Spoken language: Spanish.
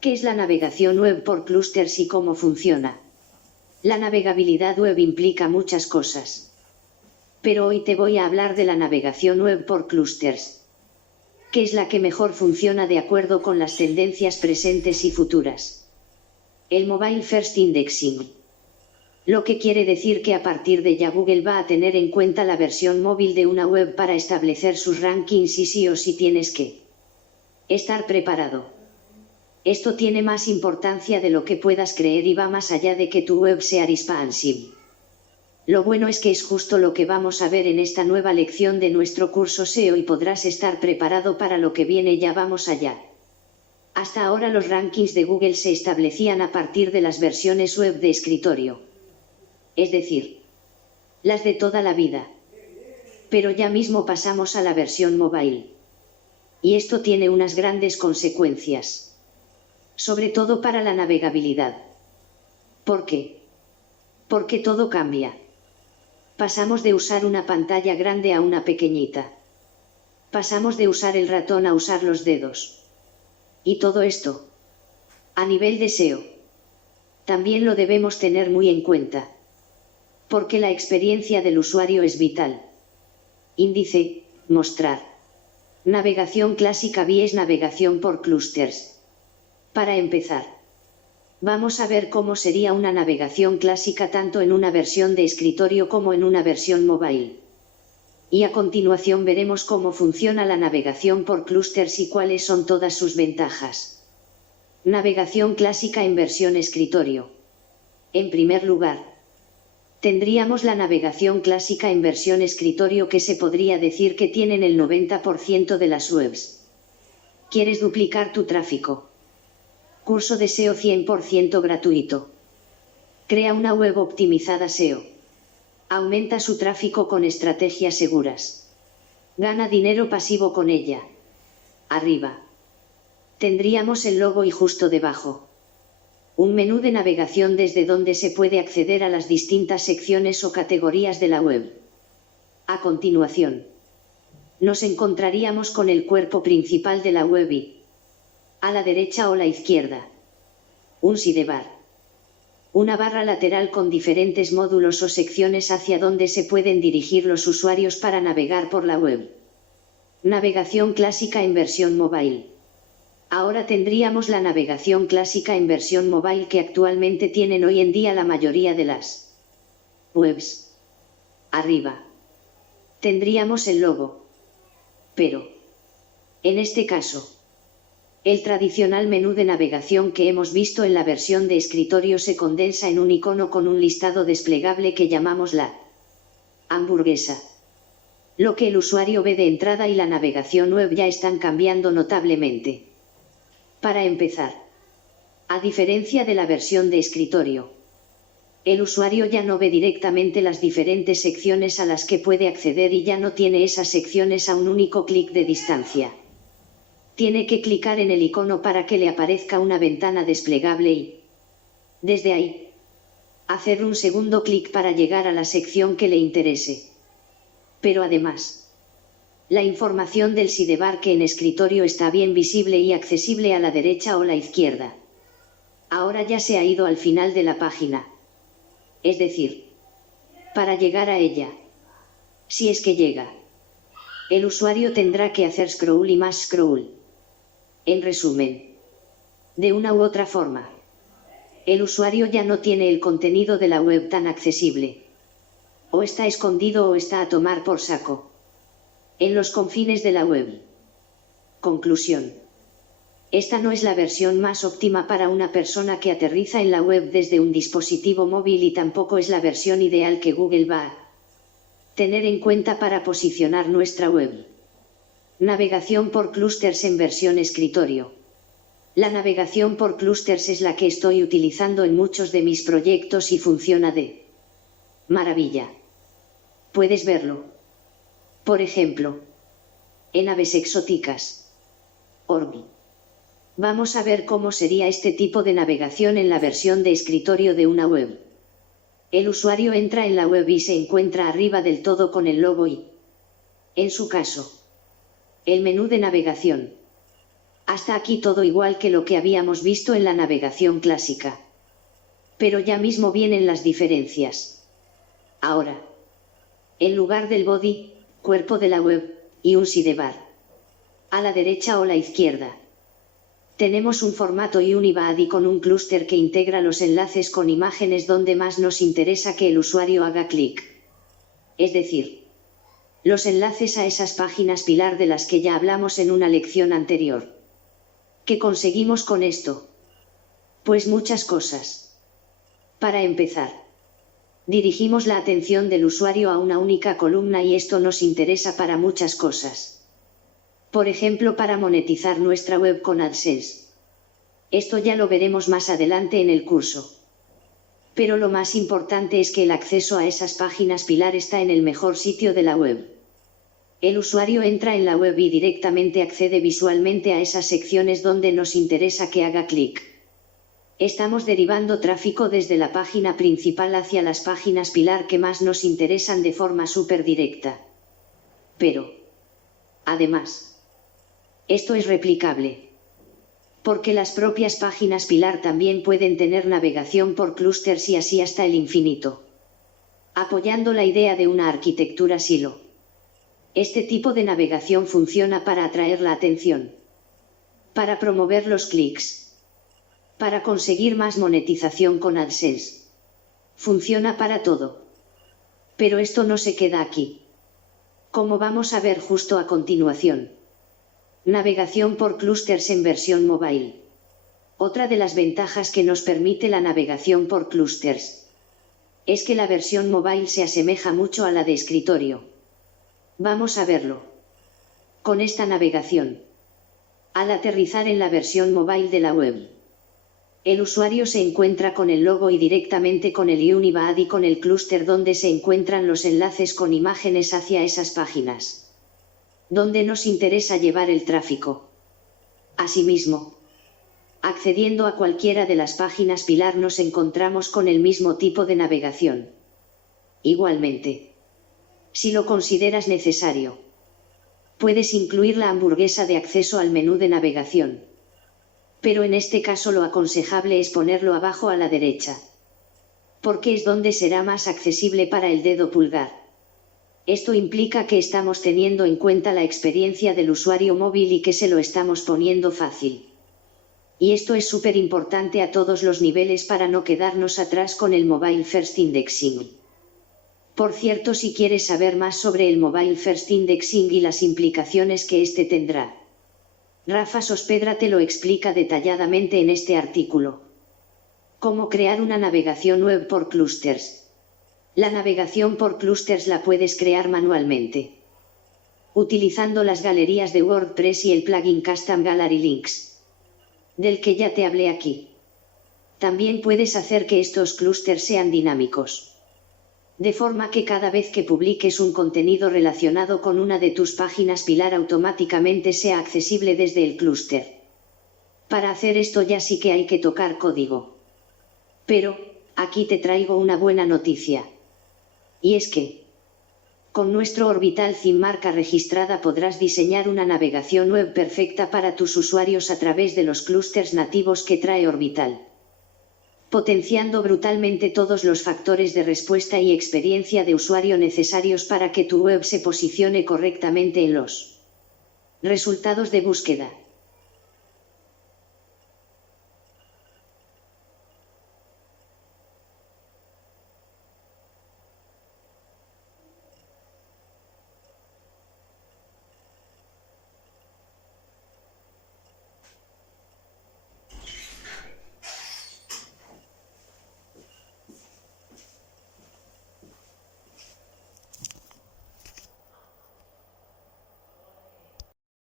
¿Qué es la navegación web por clústeres y cómo funciona? La navegabilidad web implica muchas cosas. Pero hoy te voy a hablar de la navegación web por clústeres, que es la que mejor funciona de acuerdo con las tendencias presentes y futuras. El Mobile First Indexing. Lo que quiere decir que a partir de ya Google va a tener en cuenta la versión móvil de una web para establecer sus rankings y sí o sí tienes que estar preparado. Esto tiene más importancia de lo que puedas creer y va más allá de que tu web sea responsive. Lo bueno es que es justo lo que vamos a ver en esta nueva lección de nuestro curso SEO y podrás estar preparado para lo que viene. Ya vamos allá. Hasta ahora los rankings de Google se establecían a partir de las versiones web de escritorio. Es decir, las de toda la vida. Pero ya mismo pasamos a la versión mobile. Y esto tiene unas grandes consecuencias. Sobre todo para la navegabilidad. ¿Por qué? Porque todo cambia. Pasamos de usar una pantalla grande a una pequeñita. Pasamos de usar el ratón a usar los dedos. Y todo esto, a nivel de SEO, también lo debemos tener muy en cuenta. Porque la experiencia del usuario es vital. Índice, mostrar. Navegación clásica vs navegación por clústeres. Para empezar, vamos a ver cómo sería una navegación clásica tanto en una versión de escritorio como en una versión mobile. Y a continuación veremos cómo funciona la navegación por clústeres y cuáles son todas sus ventajas. Navegación clásica en versión escritorio. En primer lugar, tendríamos la navegación clásica en versión escritorio que se podría decir que tienen el 90% de las webs. ¿Quieres duplicar tu tráfico? Curso de SEO 100% gratuito. Crea una web optimizada SEO. Aumenta su tráfico con estrategias seguras. Gana dinero pasivo con ella. Arriba. Tendríamos el logo y justo debajo un menú de navegación desde donde se puede acceder a las distintas secciones o categorías de la web. A continuación, nos encontraríamos con el cuerpo principal de la web y, a la derecha o la izquierda, un sidebar. Una barra lateral con diferentes módulos o secciones hacia donde se pueden dirigir los usuarios para navegar por la web. Navegación clásica en versión mobile. Ahora tendríamos la navegación clásica en versión mobile que actualmente tienen hoy en día la mayoría de las webs. Arriba. Tendríamos el logo. Pero, en este caso, el tradicional menú de navegación que hemos visto en la versión de escritorio se condensa en un icono con un listado desplegable que llamamos la hamburguesa. Lo que el usuario ve de entrada y la navegación web ya están cambiando notablemente. Para empezar, a diferencia de la versión de escritorio, el usuario ya no ve directamente las diferentes secciones a las que puede acceder y ya no tiene esas secciones a un único clic de distancia. Tiene que clicar en el icono para que le aparezca una ventana desplegable y, desde ahí, hacer un segundo clic para llegar a la sección que le interese. Pero además, la información del sidebar que en escritorio está bien visible y accesible a la derecha o la izquierda. Ahora ya se ha ido al final de la página. Es decir, para llegar a ella, si es que llega, el usuario tendrá que hacer scroll y más scroll. En resumen, de una u otra forma, el usuario ya no tiene el contenido de la web tan accesible. O está escondido o está a tomar por saco. En los confines de la web. Conclusión. Esta no es la versión más óptima para una persona que aterriza en la web desde un dispositivo móvil y tampoco es la versión ideal que Google va a tener en cuenta para posicionar nuestra web. Navegación por clústeres en versión escritorio. La navegación por clústeres es la que estoy utilizando en muchos de mis proyectos y funciona de maravilla. Puedes verlo. Por ejemplo, en Aves Exóticas. Orbi. Vamos a ver cómo sería este tipo de navegación en la versión de escritorio de una web. El usuario entra en la web y se encuentra arriba del todo con el logo y, en su caso, el menú de navegación. Hasta aquí todo igual que lo que habíamos visto en la navegación clásica. Pero ya mismo vienen las diferencias. Ahora, en lugar del body, cuerpo de la web, y un sidebar, a la derecha o la izquierda, tenemos un formato Unibody con un clúster que integra los enlaces con imágenes donde más nos interesa que el usuario haga clic. Es decir, los enlaces a esas páginas pilar de las que ya hablamos en una lección anterior. ¿Qué conseguimos con esto? Pues muchas cosas. Para empezar, dirigimos la atención del usuario a una única columna y esto nos interesa para muchas cosas. Por ejemplo, para monetizar nuestra web con AdSense. Esto ya lo veremos más adelante en el curso. Pero lo más importante es que el acceso a esas páginas pilar está en el mejor sitio de la web. El usuario entra en la web y directamente accede visualmente a esas secciones donde nos interesa que haga clic. Estamos derivando tráfico desde la página principal hacia las páginas pilar que más nos interesan de forma súper directa. Pero, además, esto es replicable. Porque las propias páginas pilar también pueden tener navegación por clústeres y así hasta el infinito. Apoyando la idea de una arquitectura silo. Este tipo de navegación funciona para atraer la atención. Para promover los clics. Para conseguir más monetización con AdSense. Funciona para todo. Pero esto no se queda aquí. Como vamos a ver justo a continuación. Navegación por clústeres en versión mobile. Otra de las ventajas que nos permite la navegación por clústeres es que la versión mobile se asemeja mucho a la de escritorio. Vamos a verlo. Con esta navegación. Al aterrizar en la versión mobile de la web, el usuario se encuentra con el logo y directamente con el Unibody con el clúster donde se encuentran los enlaces con imágenes hacia esas páginas donde nos interesa llevar el tráfico. Asimismo, accediendo a cualquiera de las páginas pilar nos encontramos con el mismo tipo de navegación. Igualmente, si lo consideras necesario, puedes incluir la hamburguesa de acceso al menú de navegación. Pero en este caso lo aconsejable es ponerlo abajo a la derecha, porque es donde será más accesible para el dedo pulgar. Esto implica que estamos teniendo en cuenta la experiencia del usuario móvil y que se lo estamos poniendo fácil. Y esto es súper importante a todos los niveles para no quedarnos atrás con el Mobile First Indexing. Por cierto, si quieres saber más sobre el Mobile First Indexing y las implicaciones que este tendrá, Rafa Sospedra te lo explica detalladamente en este artículo. Cómo crear una navegación web por clústeres. La navegación por clústeres la puedes crear manualmente, utilizando las galerías de WordPress y el plugin Custom Gallery Links, del que ya te hablé aquí. También puedes hacer que estos clústeres sean dinámicos, de forma que cada vez que publiques un contenido relacionado con una de tus páginas pilar automáticamente sea accesible desde el clúster. Para hacer esto ya sí que hay que tocar código. Pero, aquí te traigo una buena noticia. Y es que, con nuestro Orbital Theme marca registrada podrás diseñar una navegación web perfecta para tus usuarios a través de los clústeres nativos que trae Orbital, potenciando brutalmente todos los factores de respuesta y experiencia de usuario necesarios para que tu web se posicione correctamente en los resultados de búsqueda.